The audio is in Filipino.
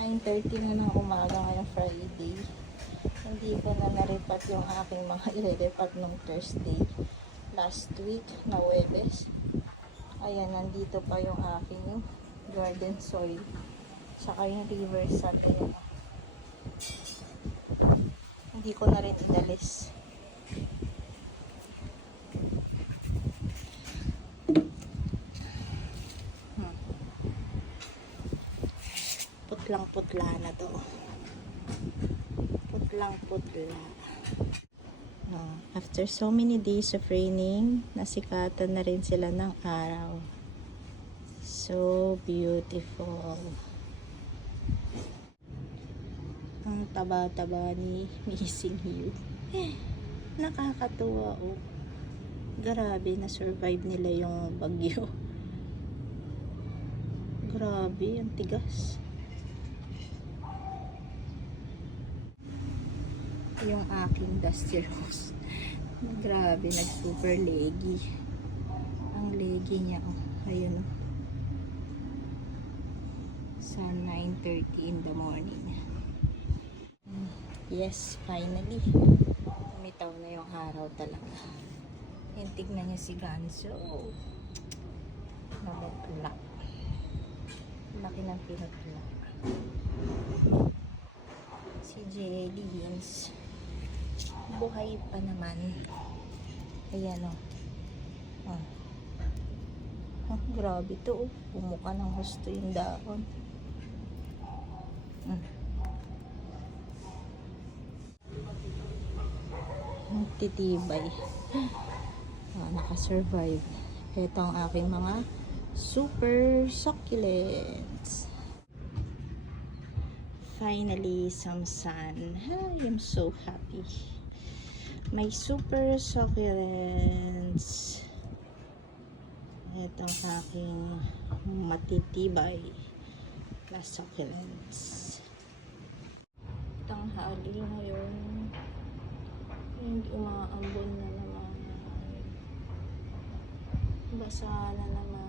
9:30 na ng umaga ngayong Friday. Hindi ko na na-repat yung aking mga i-repat nung Thursday last week na Huwebes. Ayan, nandito pa yung aking garden soil. Saka yung river salt. Ayan. Hindi ko na rin inalis. Putlang-putla na to. Putlang-putla. After so many days of raining, nasikatan na rin sila ng araw. So beautiful. Ang taba-taba ni Missing You. Nakakatuwa, oh. Grabe, na-survive nila yung bagyo. Grabe, ang tigas. Yung aking Dusty Rose. Grabe, nag-super leggy. Ang leggy niya, oh. Ayun, oh. Sa 9:30 in the morning. Yes, finally. Umitaw na yung araw talaga. Yung tignan niya si Ganso. Namutla. Laki ng pinutla. Si Jelly Beans. Buhay pa naman. Ayan, oh. Grabe to, oh. Pumuka ng husto yung dahon. Titibay. Nakasurvive. Ito ang aking mga super succulents. Finally, some sun. I'm so happy. My super succulents. Ito ang aking matitibay na succulents. Tanghali ngayon. Hindi umaambon na naman. Basa na naman.